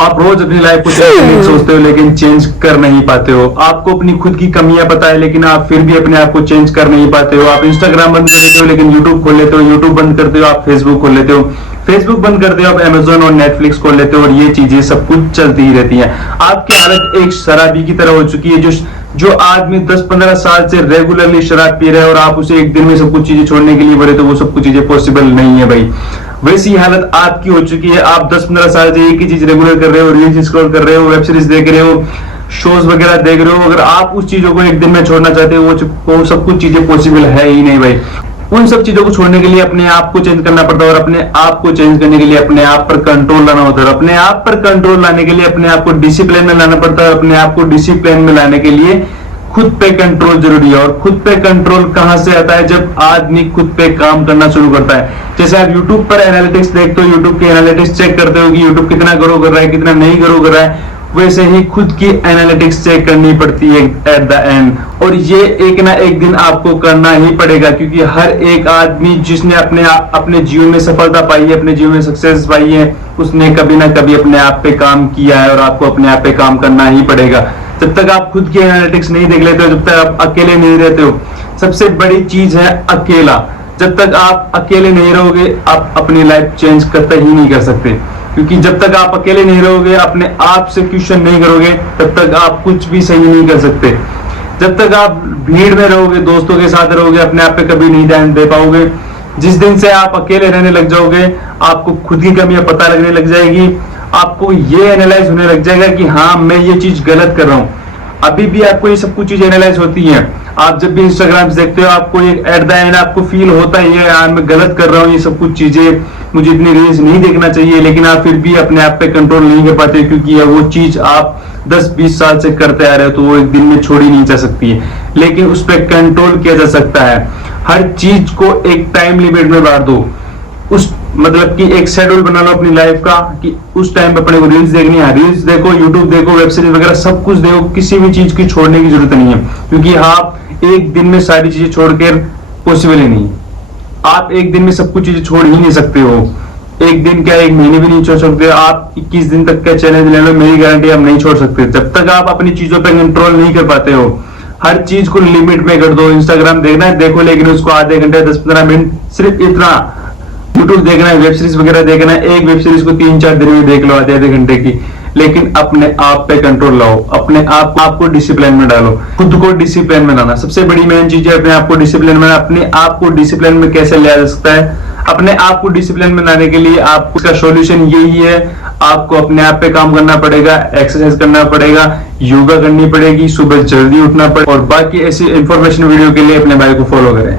आप रोज अपनी लाइफ को सोचते हो लेकिन चेंज कर नहीं पाते हो। आपको अपनी खुद की कमियां पता है लेकिन आप फिर भी अपने आप को चेंज कर नहीं पाते हो। आप इंस्टाग्राम बंद कर देते हो लेकिन यूट्यूब खोल लेते हो, यूट्यूब बंद करते हो आप फेसबुक खोल लेते हो, फेसबुक बंद करते हो आप अमेजोन और नेटफ्लिक्स खोल लेते हो, और ये चीजें सब कुछ चलती ही रहती है। आपकी हालत एक शराबी की तरह हो चुकी है। जो आदमी 10-15 साल से रेगुलरली शराब पी रहा है और आप उसे एक दिन में सब कुछ चीजें छोड़ने के लिए बोले तो वो सब कुछ चीजें पॉसिबल नहीं है भाई। वैसी हालत आपकी हो चुकी है। आप 10-15 साल से एक ही चीज रेगुलर कर रहे हो, रील्स स्क्रॉल कर रहे हो, वेब सीरीज देख रहे हो, शोज वगैरह देख रहे हो। अगर आप उस चीजों को एक दिन में छोड़ना चाहते हो वो सब कुछ चीजें पॉसिबल है ही नहीं भाई। उन सब चीजों को छोड़ने के लिए अपने आप को चेंज करना पड़ता है, और अपने आप को चेंज करने के लिए अपने आप पर कंट्रोल लाना होता है। अपने आप पर कंट्रोल लाने के लिए अपने आप को डिसिप्लिन में लाना पड़ता है। अपने आप को डिसिप्लिन में लाने के लिए खुद पे कंट्रोल जरूरी है। और खुद पे कंट्रोल कहां से आता है? जब आदमी खुद पे काम करना शुरू करता है। जैसे आप YouTube पर एनालिटिक्स देखते हो, YouTube के एनालिटिक्स चेक करते हो कि YouTube कितना ग्रो कर रहा है, कितना नहीं ग्रो कर रहा है, वैसे ही खुद की एनालिटिक्स चेक करनी पड़ती है एट द एंड। और ये एक ना एक दिन आपको करना ही पड़ेगा, क्योंकि हर एक आदमी जिसने अपने जीवन में सफलता पाई है, अपने जीवन में सक्सेस पाई है, उसने कभी ना कभी अपने आप पे काम किया है, और आपको अपने आप पे काम करना ही पड़ेगा। जब तक आप खुद की एनालिटिक्स नहीं देख लेते हो, जब तक आप अकेले नहीं रहते हो, सबसे बड़ी चीज है अकेला। जब तक आप अकेले नहीं रहोगे आप अपनी लाइफ चेंज करते ही नहीं कर सकते, क्योंकि जब तक आप अकेले नहीं रहोगे, अपने आप से क्वेश्चन नहीं करोगे, तब तक आप कुछ भी सही नहीं कर सकते। जब तक आप भीड़ में रहोगे, दोस्तों के साथ रहोगे, अपने आप पे कभी नहीं ध्यान दे पाओगे। जिस दिन से आप अकेले रहने लग जाओगे, आपको खुद की कमियां पता लगने लग जाएगी। आपको ये एनालाइज होने लग जाएगा कि हाँ मैं ये चीज गलत कर रहा हूँ। अभी भी आपको ये सब कुछ चीज एनालाइज होती है। आप जब भी इंस्टाग्राम देखते हो, आपको एट द एंड आपको फील होता है यार मैं गलत कर रहा हूँ, ये सब कुछ चीजें मुझे इतनी रील्स नहीं देखना चाहिए, लेकिन आप फिर भी अपने आप पे कंट्रोल नहीं कर पाते, क्योंकि वो चीज आप 10-20 साल से करते आ रहे हो, तो वो एक दिन में छोड़ी नहीं जा सकती है। लेकिन उस पर कंट्रोल किया जा सकता है। हर चीज को एक टाइम लिमिट में बांट दो। उस मतलब कि एक शेड्यूल बना लो अपनी लाइफ का कि उस टाइम पे अपने को रील्स देखनी है, रील्स देखो, यूट्यूब देखो, वेब सीरीज वगैरह सब कुछ देखो। किसी भी चीज की छोड़ने की जरूरत नहीं है, क्योंकि आप एक दिन में सारी चीजें छोड़कर पॉसिबल ही नहीं। आप एक दिन में सब कुछ चीजें छोड़ ही नहीं सकते हो। एक दिन क्या, एक महीने भी नहीं छोड़ सकते। आप 21 दिन तक का चैलेंज ले लो, मेरी गारंटी आप नहीं छोड़ सकते जब तक आप अपनी चीजों पर कंट्रोल नहीं कर पाते हो। हर चीज को लिमिट में कर दो। इंस्टाग्राम देखना है देखो, लेकिन उसको आधे घंटे 10-15 मिनट सिर्फ इतना। यूट्यूब देखना है, वेब सीरीज वगैरह देखना है, एक वेब सीरीज को 3-4 दिन में देख लो आधे घंटे की, लेकिन अपने आप पे कंट्रोल लाओ। अपने आप को डिसिप्लिन में डालो, खुद को डिसिप्लिन में लाना सबसे बड़ी मेन चीज है। अपने आप को डिसिप्लिन में, अपने आप को डिसिप्लिन में कैसे लाया जा सकता है? अपने आप को डिसिप्लिन में लाने के लिए आपको इसका सॉल्यूशन यही है, आपको अपने आप पे काम करना पड़ेगा, एक्सरसाइज करना पड़ेगा, योगा करनी पड़ेगी, सुबह जल्दी उठना पड़ेगा, और बाकी ऐसी इंफॉर्मेशन वीडियो के लिए अपने भाई को फॉलो करें।